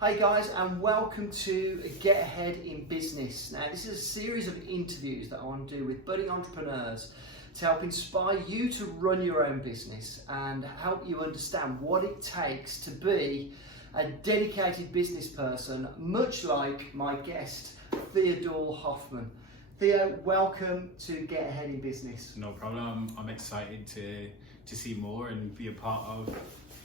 Hey guys, and welcome to Get Ahead in Business. Now, this is a series of interviews that I want to do with budding entrepreneurs to help inspire you to run your own business and help you understand what it takes to be a dedicated business person, much like my guest, Theodore Hoffman. Theo, welcome to Get Ahead in Business. No problem. I'm excited to see more and be a part of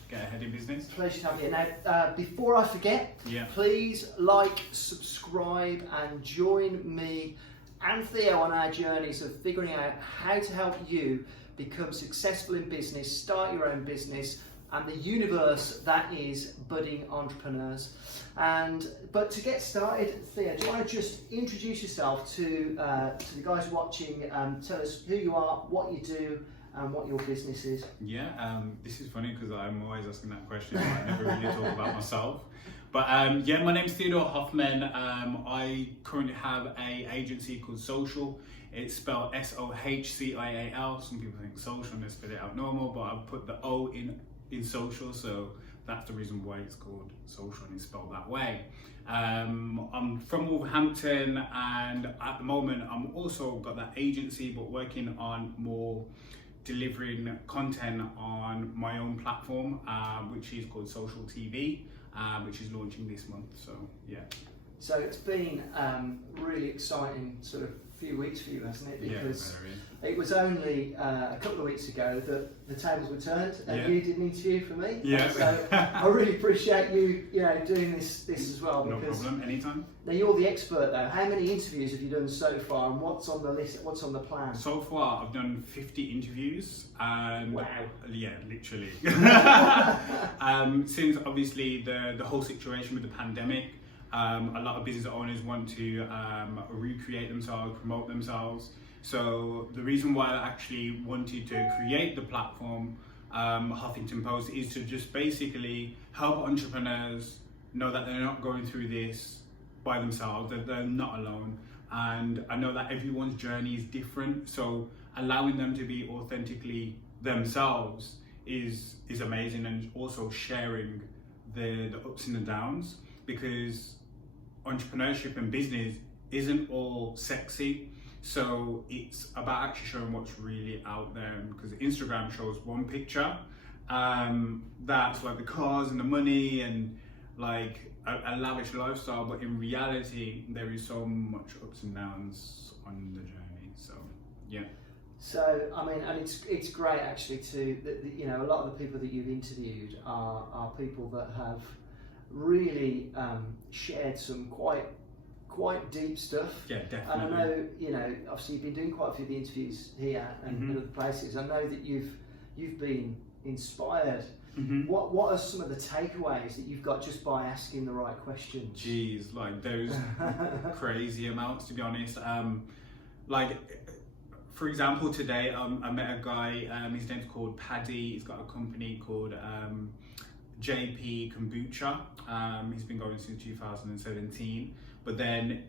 Get Ahead in Business. Pleasure to have you. Now, before I forget, please like, subscribe, and join me and Theo on our journeys of figuring out how to help you become successful in business, start your own business, and the universe that is budding entrepreneurs. But to get started, Theo, do you want to just introduce yourself to the guys watching? Tell us who you are, what you do, and what your business is. This is funny because I'm always asking that question. I never really talk about myself. But my name's Theodore Hoffman. I currently have an agency called Social. It's spelled S-O-H-C-I-A-L. Some people think social and they spell it out normal, but I've put the O in social, so that's the reason why it's called Social and it's spelled that way. I'm from Wolverhampton, and at the moment I'm also got that agency, but working on more delivering content on my own platform, which is called Social TV, which is launching this month. So it's been really exciting sort of few weeks for you, hasn't it? Because it was only a couple of weeks ago that the tables were turned and you did an interview for me. So I really appreciate you doing this as well. No problem, anytime. Now you're the expert though. How many interviews have you done so far, and what's on the list? What's on the plan? So far I've done 50 interviews, and wow. Yeah, literally. Since obviously the whole situation with the pandemic, a lot of business owners want to recreate themselves, promote themselves. So the reason why I actually wanted to create the platform, Huffington Post, is to just basically help entrepreneurs know that they're not going through this by themselves, that they're not alone. And I know that everyone's journey is different, so allowing them to be authentically themselves is amazing, and also sharing the ups and the downs, because entrepreneurship and business isn't all sexy. So it's about actually showing what's really out there, because Instagram shows one picture that's like the cars and the money and like a lavish lifestyle, but in reality there is so much ups and downs on the journey. So I mean, and it's great actually a lot of the people that you've interviewed are people that have really shared some quite deep stuff. Yeah, definitely. And I know, obviously you've been doing quite a few of the interviews here and other places. I know that you've been inspired. What are some of the takeaways that you've got just by asking the right questions? Jeez, like those crazy amounts, to be honest. For example, today I met a guy, his name's called Paddy. He's got a company called JP Kombucha. He's been going since 2017, but then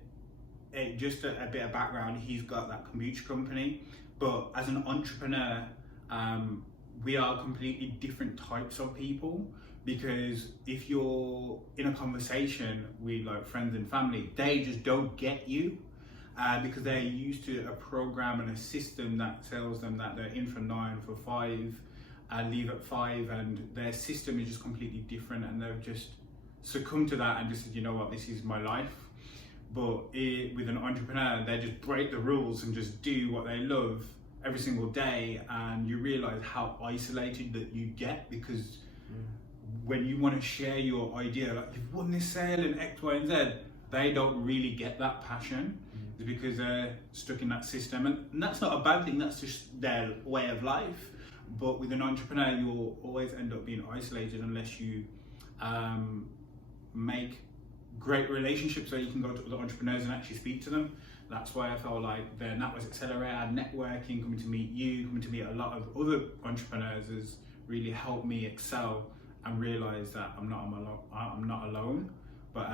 just a bit of background, he's got that kombucha company. But as an entrepreneur, we are completely different types of people, because if you're in a conversation with like friends and family, they just don't get you, because they're used to a program and a system that tells them that they're in for 9, for 5, leave at 5, and their system is just completely different, and they've just succumbed to that and just said, you know what, this is my life. But with an entrepreneur, they just break the rules and just do what they love every single day, and you realize how isolated that you get, because when you want to share your idea, like you've won this sale and X, Y, and Z, they don't really get that passion. It's because they're stuck in that system, and that's not a bad thing, that's just their way of life. But with an entrepreneur, you'll always end up being isolated unless you make great relationships where you can go to other entrepreneurs and actually speak to them. That's why I felt like the NatWest Accelerator, networking, coming to meet you, coming to meet a lot of other entrepreneurs has really helped me excel and realize that I'm not alone. But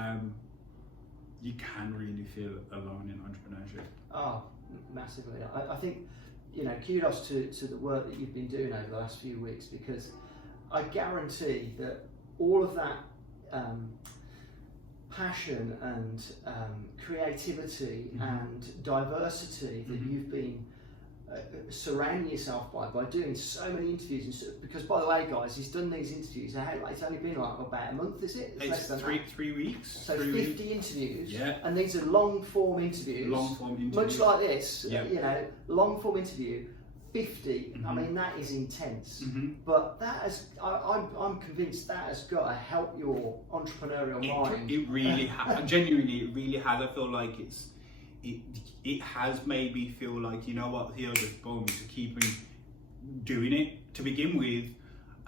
you can really feel alone in entrepreneurship. Oh, massively. I think, kudos to the work that you've been doing over the last few weeks, because I guarantee that all of that passion and creativity and diversity that you've been surrounding yourself by doing so many interviews. Because, by the way, guys, he's done these interviews. It's only been like about a month, is it? It's three weeks. So 50 interviews. Yeah. And these are long form interviews. Much like this, long form interview. 50. I mean, that is intense. But that has, I'm convinced that has got to help your entrepreneurial mind. It really has. Genuinely, it really has. I feel like it has made me feel like, you know what, Theo, just boom, to keep doing it. To begin with,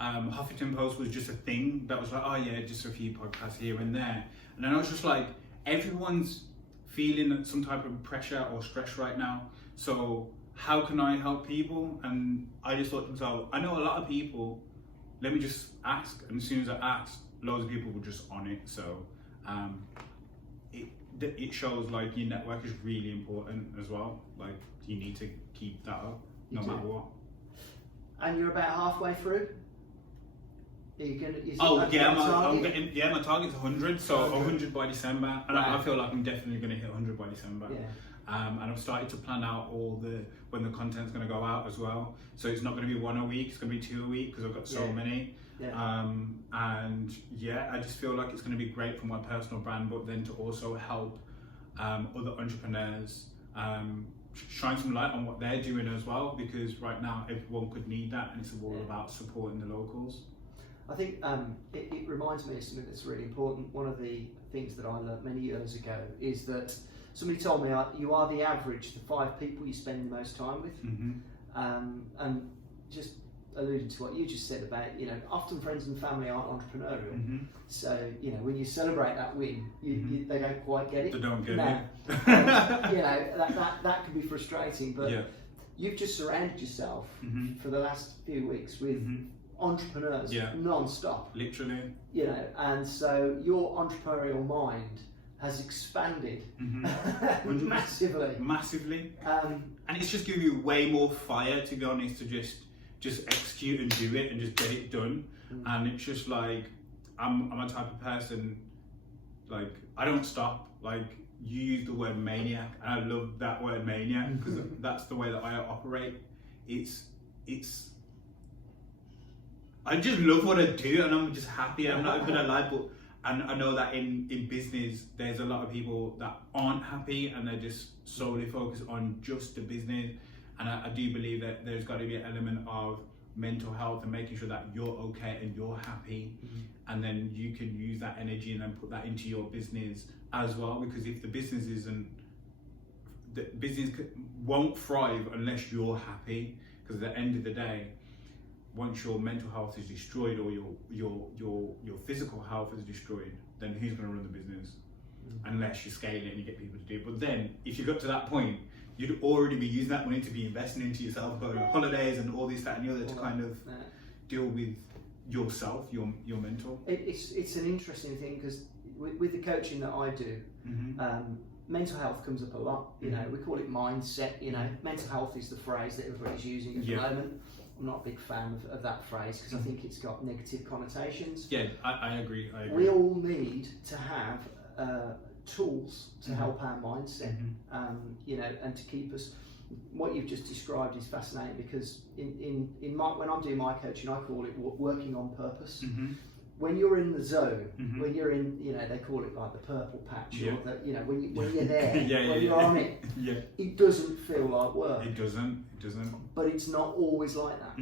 Huffington Post was just a thing that was like, oh yeah, just a few podcasts here and there. And then I was just like, everyone's feeling some type of pressure or stress right now. So how can I help people? And I just thought to myself, I know a lot of people, let me just ask. And as soon as I asked, loads of people were just on it. So it shows like your network is really important as well. Like you need to keep that up no matter what. And you're about halfway through? Are you gonna, my target's 100, so 100 by December. And I feel like I'm definitely going to hit 100 by December. Yeah. And I've started to plan out when the content's going to go out as well. So it's not going to be one a week, it's going to be 2 a week because I've got so many. Yeah. And yeah, I just feel like it's going to be great for my personal brand, but then to also help other entrepreneurs shine some light on what they're doing as well, because right now everyone could need that, and it's all about supporting the locals. I think it reminds me of something that's really important. One of the things that I learned many years ago is that somebody told me you are the average of the 5 people you spend the most time with. And just alluding to what you just said about, often friends and family aren't entrepreneurial. So, when you celebrate that win, they don't quite get it. They don't get it. That can be frustrating, but you've just surrounded yourself for the last few weeks with entrepreneurs non-stop. Literally. And so your entrepreneurial mind has expanded massively. And it's just giving you way more fire, to be honest, to just execute and do it and just get it done. And it's just like, I'm a type of person, like, I don't stop. Like, you use the word maniac, and I love that word maniac because that's the way that I operate. I just love what I do, and I'm just happy. I'm not even gonna lie, but and I know that in business, there's a lot of people that aren't happy, and they're just solely focused on just the business. And I do believe that there's got to be an element of mental health and making sure that you're okay and you're happy, and then you can use that energy and then put that into your business as well. Because if the business won't thrive unless you're happy. Because at the end of the day, once your mental health is destroyed or your physical health is destroyed, then who's going to run the business? Unless you scale it and you get people to do it. But then, if you got to that point, you'd already be using that money to be investing into yourself, going on holidays and all this, that, and the other to kind of deal with yourself, your mental. It's an interesting thing because with the coaching that I do, mental health comes up a lot. We call it mindset. Mental health is the phrase that everybody's using at the moment. I'm not a big fan of that phrase because I think it's got negative connotations. Yeah, I agree. We all need to have tools to help our mindset, and to keep us. What you've just described is fascinating because when I'm doing my coaching, I call it working on purpose. When you're in the zone, when you're in, they call it like the purple patch, or when you're there, when you're on it, it doesn't feel like work. It doesn't. But it's not always like that.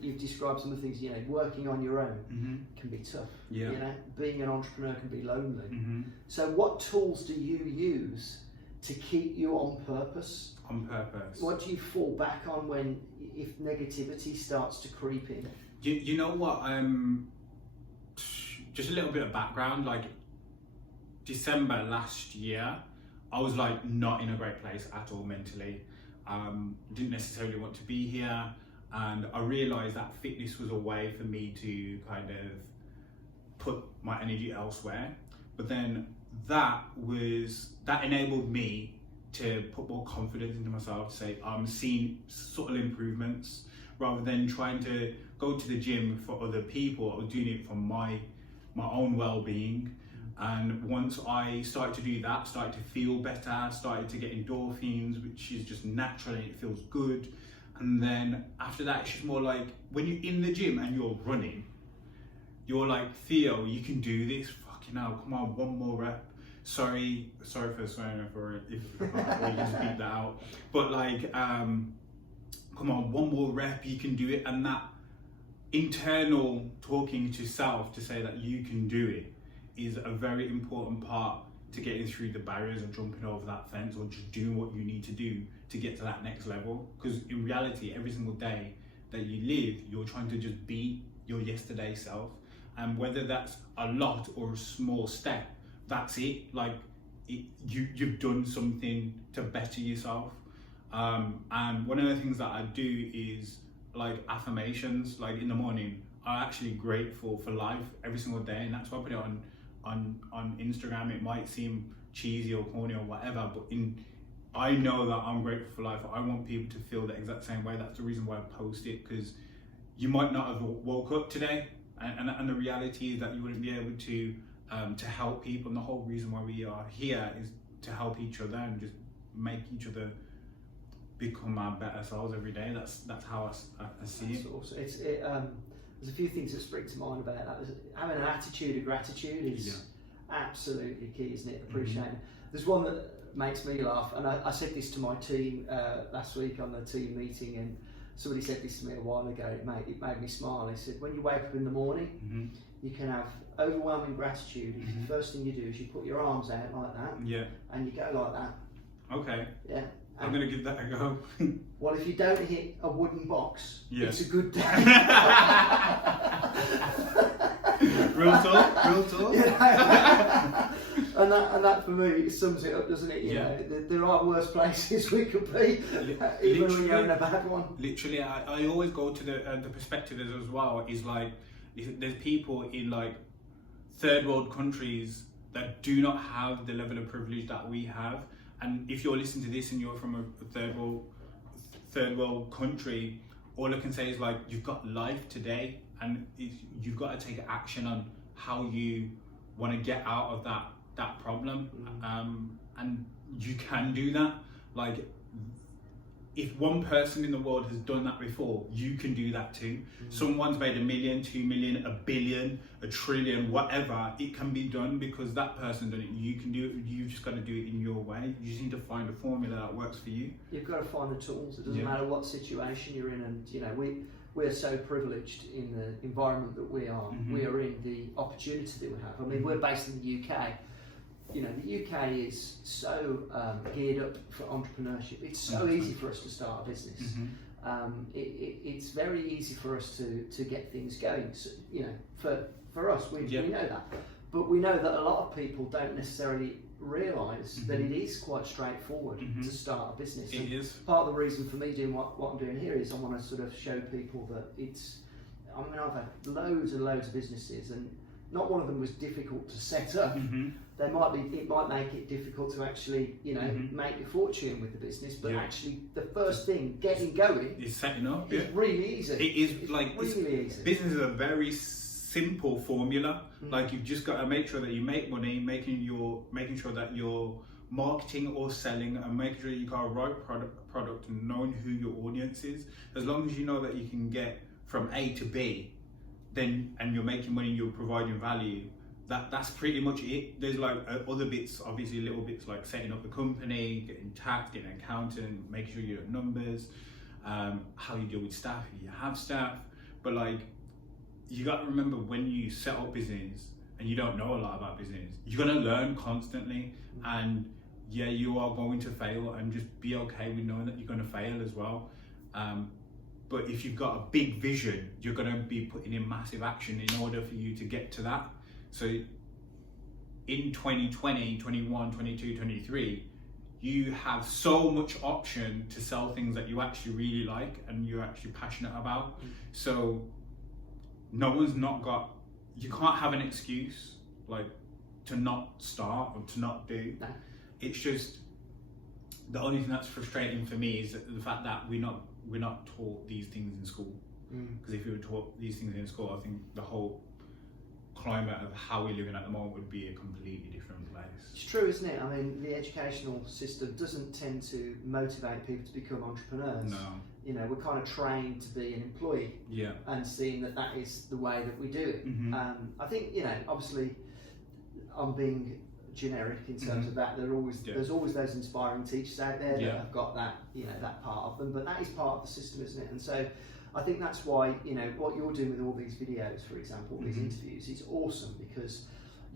You've described some of the things. Working on your own can be tough. Being an entrepreneur can be lonely. So, what tools do you use to keep you on purpose? On purpose. What do you fall back on if negativity starts to creep in? You know what? Just a little bit of background. Like December last year, I was like not in a great place at all mentally. Didn't necessarily want to be here, and I realised that fitness was a way for me to kind of put my energy elsewhere. But then that enabled me to put more confidence into myself, to say I'm seeing subtle improvements rather than trying to go to the gym for other people. I was doing it for my own well-being, And once I started to do that, started to feel better, started to get endorphins, which is just natural and it feels good. And then after that, it's just more like when you're in the gym and you're running, you're like, Theo, you can do this. Fucking hell, come on, one more rep. Sorry for swearing for it, if you can just beat that out. But like, come on, one more rep, you can do it. And that internal talking to self to say that you can do it is a very important part to getting through the barriers and jumping over that fence, or just doing what you need to do to get to that next level. Because in reality, every single day that you live, you're trying to just be your yesterday self. And whether that's a lot or a small step, that's it. Like you've done something to better yourself. And one of the things that I do is like affirmations. Like in the morning, I'm actually grateful for life every single day, and that's why I put it on Instagram. It might seem cheesy or corny or whatever, but I know that I'm grateful for life. I want people to feel the exact same way. That's the reason why I post it, because you might not have woke up today, and the reality is that you wouldn't be able to help people. And the whole reason why we are here is to help each other and just make each other become our better selves every day. That's how I see it. Awesome. There's a few things that spring to mind about that. Having an attitude of gratitude is absolutely key, isn't it? Appreciating. Mm-hmm. There's one that makes me laugh, and I said this to my team last week on the team meeting, and somebody said this to me a while ago. It made me smile. He said, when you wake up in the morning, mm-hmm. you can have overwhelming gratitude. Mm-hmm. The first thing you do is you put your arms out like that, and you go like that. Okay. Yeah. I'm going to give that a go. Well, if you don't hit a wooden box, it's a good day. Real talk. Yeah. and that for me sums it up, doesn't it? You know, there are worse places we could be, even when you're in a bad one. Literally, I always go to the perspective as well. Is like there's people in like third world countries that do not have the level of privilege that we have. And if you're listening to this and you're from a third world country, all I can say is like, you've got life today, and you've got to take action on how you want to get out of that problem. And you can do that. Like, if one person in the world has done that before, you can do that too. Someone's made 1 million, 2 million, 1 billion, 1 trillion, whatever. It can be done because that person done it. You can do it. You've just got to do it in your way. You just need to find a formula that works for you. You've got to find the tools. It doesn't matter what situation you're in. And you know, we are so privileged in the environment that we are. Mm-hmm. We are in the opportunity that we have. I mean, we're based in the UK. You know, the UK is so geared up for entrepreneurship. It's so easy for us to start a business. Mm-hmm. It's very easy for us to get things going. So, you know, for us, we know that. But we know that a lot of people don't necessarily realise that it is quite straightforward to start a business. It is. Part of the reason for me doing what I'm doing here is I want to sort of show people that it's... I mean, I've had loads and loads of businesses, and not one of them was difficult to set up. Mm-hmm. It might make it difficult to actually, you know, make your fortune with the business, but actually the first thing, getting going, is setting up. It's really easy. It is like really easy. Business is a very simple formula. Like, you've just got to make sure that you make money, making sure that you're marketing or selling, and making sure you got a right product and knowing who your audience is. As long as you know that you can get from A to B, then and you're making money, you're providing value. That's pretty much it. There's like other bits, obviously little bits like setting up the company, getting tax, getting an accountant, making sure you're at numbers, how you deal with staff if you have staff. But like, you got to remember, when you set up business and you don't know a lot about business, you're gonna learn constantly, and you are going to fail, and just be okay with knowing that you're gonna fail as well. But if you've got a big vision, you're going to be putting in massive action in order for you to get to that. So in 2020, 21, 22, 23, you have so much option to sell things that you actually really like and you're actually passionate about. So you can't have an excuse like to not start or to not do. No. It's just, the only thing that's frustrating for me is the fact that we're not taught these things in school. Because if we were taught these things in school, I think the whole climate of how we're living at the moment would be a completely different place. It's true, isn't it? I mean, the educational system doesn't tend to motivate people to become entrepreneurs. No. You know, we're kind of trained to be an employee, yeah, and seeing that that is the way that we do it. I think, you know, obviously, I'm being generic in terms of that. There's always those inspiring teachers out there that have got that, you know, that part of them. But that is part of the system, isn't it? And so, I think that's why, you know, what you're doing with all these videos, for example, all these interviews, is awesome, because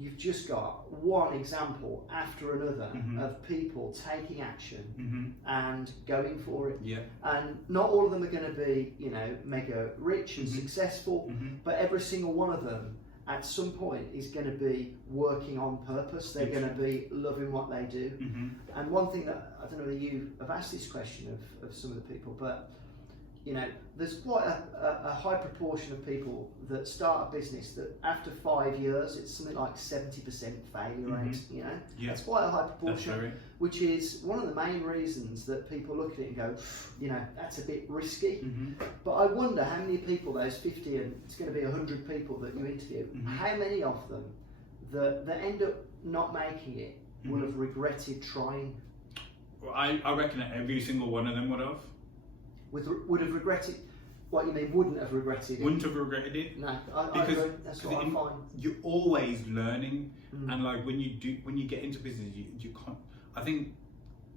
you've just got one example after another of people taking action and going for it. Yeah. And not all of them are going to be, you know, mega rich and successful, but every single one of them at some point is going to be working on purpose. They're going to be loving what they do. And one thing that, I don't know whether you have asked this question of some of the people, but you know, there's quite a high proportion of people that start a business that after 5 years, it's something like 70% failure rate, you know? That's quite a high proportion, which is one of the main reasons that people look at it and go, you know, that's a bit risky. But I wonder how many people, those 50, and it's going to be 100 people that you interview, how many of them that end up not making it will have regretted trying? Well, I reckon that every single one of them would have. Would have regretted. What you mean? Wouldn't have regretted it? Wouldn't have regretted it. No, I agree. That's what I find. You're always learning, and like when you get into business, you can't.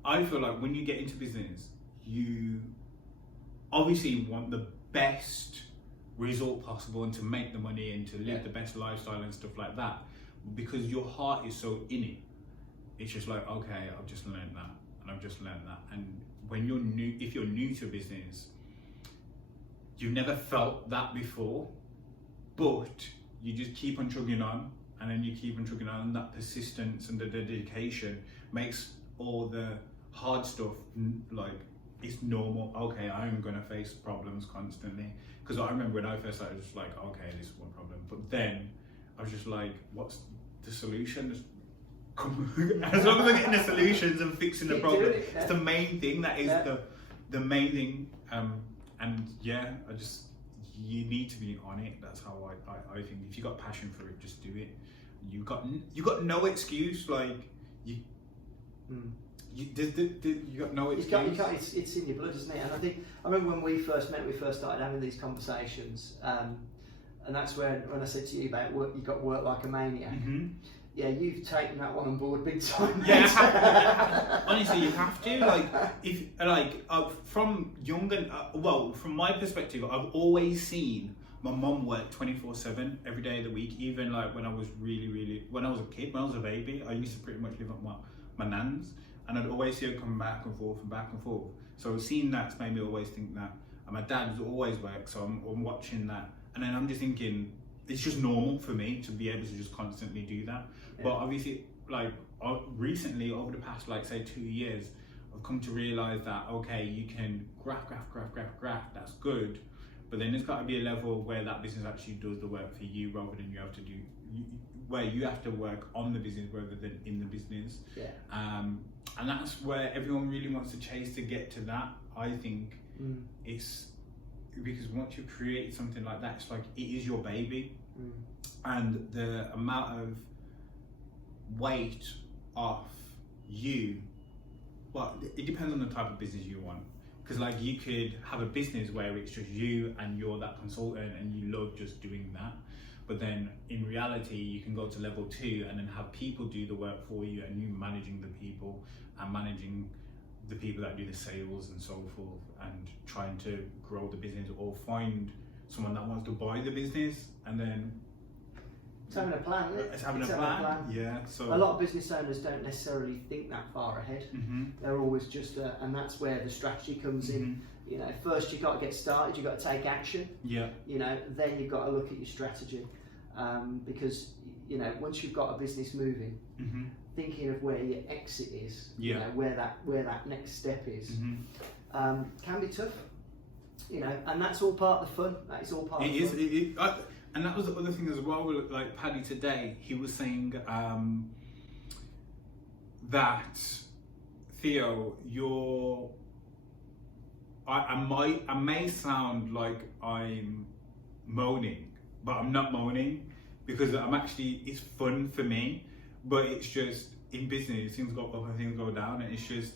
I feel like when you get into business, you obviously want the best result possible and to make the money and to live the best lifestyle and stuff like that, because your heart is so in it. It's just like, okay, I've just learned that, and I've just learned that, and when you're new, if you're new to a business, you've never felt that before, but you just keep on chugging on, and then you keep on chugging on, and that persistence and the dedication makes all the hard stuff like it's normal. Okay, I'm gonna face problems constantly, because I remember when I first started, it was just like, okay, this is one problem, but then I was just like, what's the solution? As long as we're getting the solutions and fixing the problem, it's the main thing. That is the main thing. And yeah, you need to be on it. That's how I think. If you got passion for it, just do it. You got no excuse. Like you got no excuse. It's in your blood, isn't it? And I remember when we first met, we first started having these conversations, and that's when I said to you about work, you got to work like a maniac. Yeah, you've taken that one on board big time. Yeah, honestly, you have to. From young and from my perspective, I've always seen my mum work 24/7 every day of the week. Even like when I was when I was a kid, when I was a baby, I used to pretty much live at my nan's, and I'd always see her come back and forth and back and forth. So seeing that's made me always think that. And my dad was always work, so I'm watching that, and then I'm just thinking, it's just normal for me to be able to just constantly do that. But obviously, like recently, over the past, like say 2 years, I've come to realize that, okay, you can graph, that's good. But then there's got to be a level where that business actually does the work for you, rather than you have to do, where you have to work on the business rather than in the business. Yeah. And that's where everyone really wants to chase to get to that. I think it's because once you create something like that, it's like it is your baby, and the amount of weight off you, well, it depends on the type of business you want, because like you could have a business where it's just you and you're that consultant and you love just doing that, but then in reality you can go to level 2 and then have people do the work for you, and you managing the people and managing the people that do the sales and so forth, and trying to grow the business, or find someone that wants to buy the business, and then it's having a plan, isn't it? It's having a plan. Yeah. So a lot of business owners don't necessarily think that far ahead. They're always just, and that's where the strategy comes in. You know, first you've got to get started. You've got to take action. Yeah. You know, then you've got to look at your strategy, because you know, once you've got a business moving, thinking of where your exit is, you know, where that next step is, can be tough. You know, and that's all part of the fun. That is all part of the fun. And that was the other thing as well, like Paddy today, he was saying that, Theo, I may sound like I'm moaning, but I'm not moaning, because it's fun for me, but it's just in business, things go up and things go down, and it's just,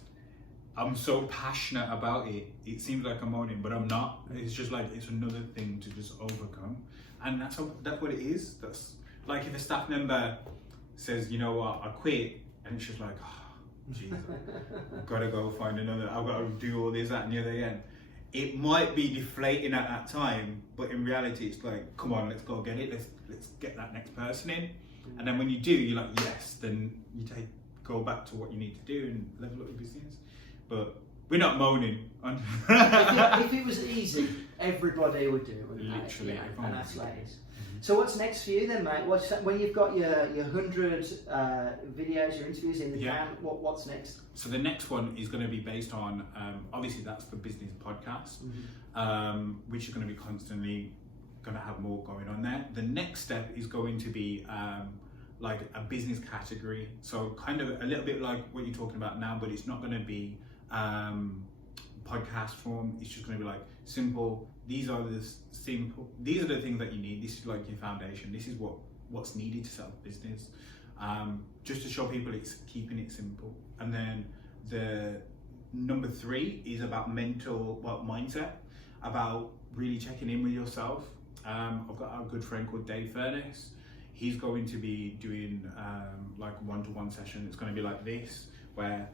I'm so passionate about it. It seems like I'm moaning, but I'm not. It's just like, it's another thing to just overcome. And that's what it is. That's like if a staff member says, you know what, I quit, and it's just like, oh, jeez, I've got to go find another, I've got to do all this, that, and the other again. It might be deflating at that time, but in reality, it's like, come on, let's go get it. Let's get that next person in. And then when you do, you're like, yes, then you go back to what you need to do and level up your business. But we're not moaning. If it was easy, everybody would do it. Literally, and that's like it. So what's next for you then, mate? When you've got your 100 videos, your interviews in the can, what's next? So the next one is going to be based on, obviously that's the business podcast, which is going to be constantly going to have more going on there. The next step is going to be like a business category. So kind of a little bit like what you're talking about now, but it's not going to be podcast form. It's just going to be like simple. These are the things that you need. This is like your foundation. This is what's needed to set up a business. Just to show people it's keeping it simple. And then the number 3 is about mindset, about really checking in with yourself. I've got a good friend called Dave Furness. He's going to be doing like one-to-one session. It's going to be like this, where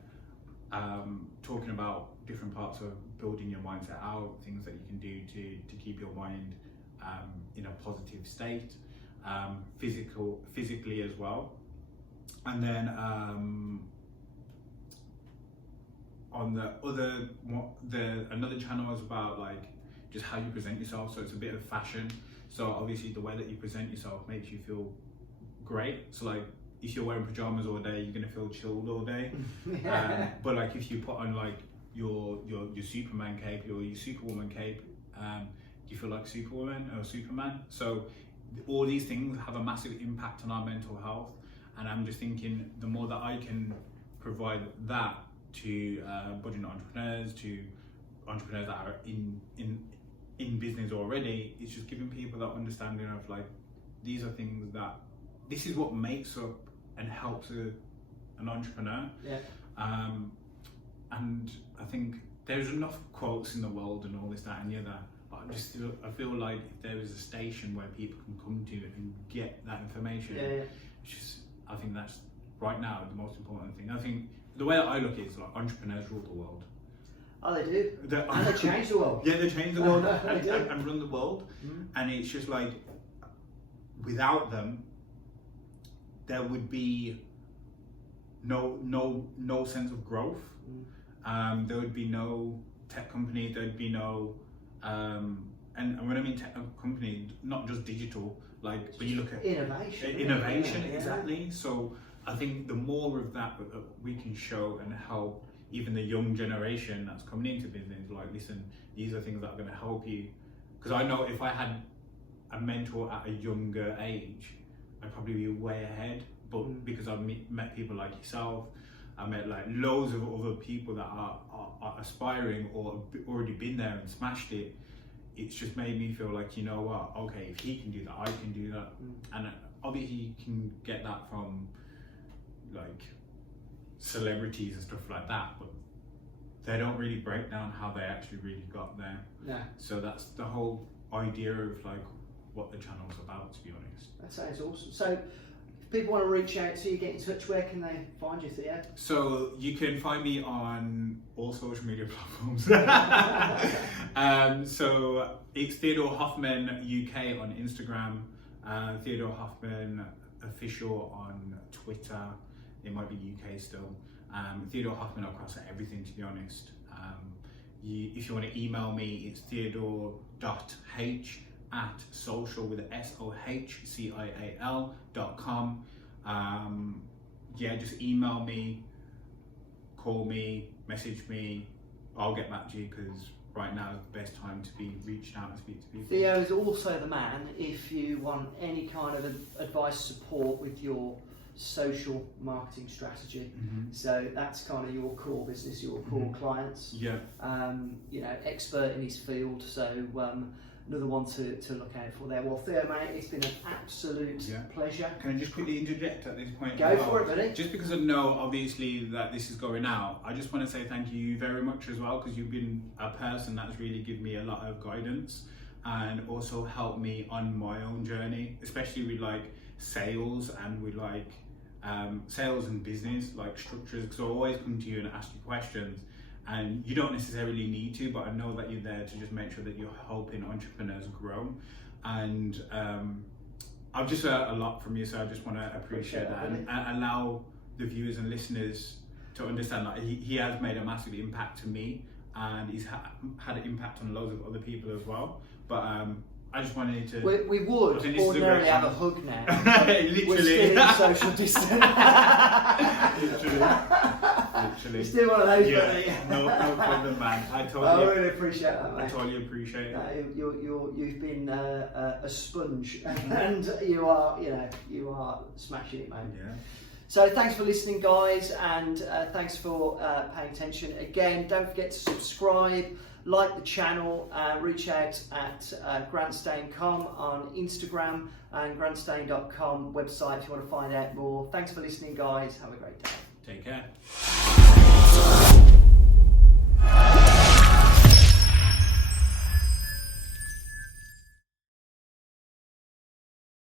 talking about different parts of building your mindset out, things that you can do to keep your mind in a positive state, physically as well. And then on another channel is about like just how you present yourself. So it's a bit of fashion. So obviously the way that you present yourself makes you feel great. So like if you're wearing pajamas all day, you're gonna feel chilled all day. But like if you put on like your Superman cape or your Superwoman cape, you feel like Superwoman or Superman. So all these things have a massive impact on our mental health. And I'm just thinking the more that I can provide that to budding entrepreneurs, to entrepreneurs that are in business already, it's just giving people that understanding of like, these are things that, this is what makes up and helps an entrepreneur. And I think there's enough quotes in the world and all this, that and the other, but I feel like if there is a station where people can come to and get that information, I think that's right now the most important thing. I think the way that I look at it is like entrepreneurs rule the world. Oh, they do. And they change the world. Yeah, they change the world and run the world. And it's just like, without them, there would be no sense of growth. There would be no tech companies. There'd be no, and when I mean tech company, not just digital. Like when you look at innovation, exactly. So I think the more of that we can show and help even the young generation that's coming into business, like, listen, these are things that are going to help you. Because I know if I had a mentor at a younger age, I'd probably be way ahead. But because I've met people like yourself, I met like loads of other people that are aspiring or already been there and smashed it. It's just made me feel like, you know what, okay, if he can do that, I can do that. And obviously you can get that from like celebrities and stuff like that, but they don't really break down how they actually really got there. So that's the whole idea of like what the channel's about, to be honest. That sounds awesome. So if people want to reach out to you, get in touch, where can they find you, Theo? So you can find me on all social media platforms. So it's Theodore Hoffman UK on Instagram, Theodore Hoffman Official on Twitter. It might be UK still. Theodore Hoffman across everything, to be honest. If you want to email me, it's theodore.h@social with SOHCIAL.com. Just email me, call me, message me. I'll get back to you, because right now is the best time to be reached out and speak to people. Theo is also the man if you want any kind of advice, support with your social marketing strategy. So that's kind of your core business, your core clients. Expert in his field. So another one to look out for there. Well, Theo, mate, it's been an absolute pleasure. Can I just quickly interject at this point? Go for it, buddy. Just because I know, obviously, that this is going out, I just want to say thank you very much as well, because you've been a person that's really given me a lot of guidance and also helped me on my own journey, especially with like sales and with like sales and business like structures, because I always come to you and ask you questions, and you don't necessarily need to, but I know that you're there to just make sure that you're helping entrepreneurs grow. And I've just learned a lot from you, so I just want to appreciate that and allow the viewers and listeners to understand that he has made a massive impact to me, and he's had an impact on loads of other people as well. But I just wanted to... We would ordinarily have a hug now. Literally. We're still in social distance. Literally. It's still one of those, yeah, no problem, man. I really appreciate that, mate. I totally appreciate it. You've been a sponge, and you are smashing it, man. Yeah. So thanks for listening, guys, and thanks for paying attention. Again, don't forget to subscribe, like the channel, reach out at grantstein.com on Instagram and grantstein.com website if you want to find out more. Thanks for listening, guys. Have a great day.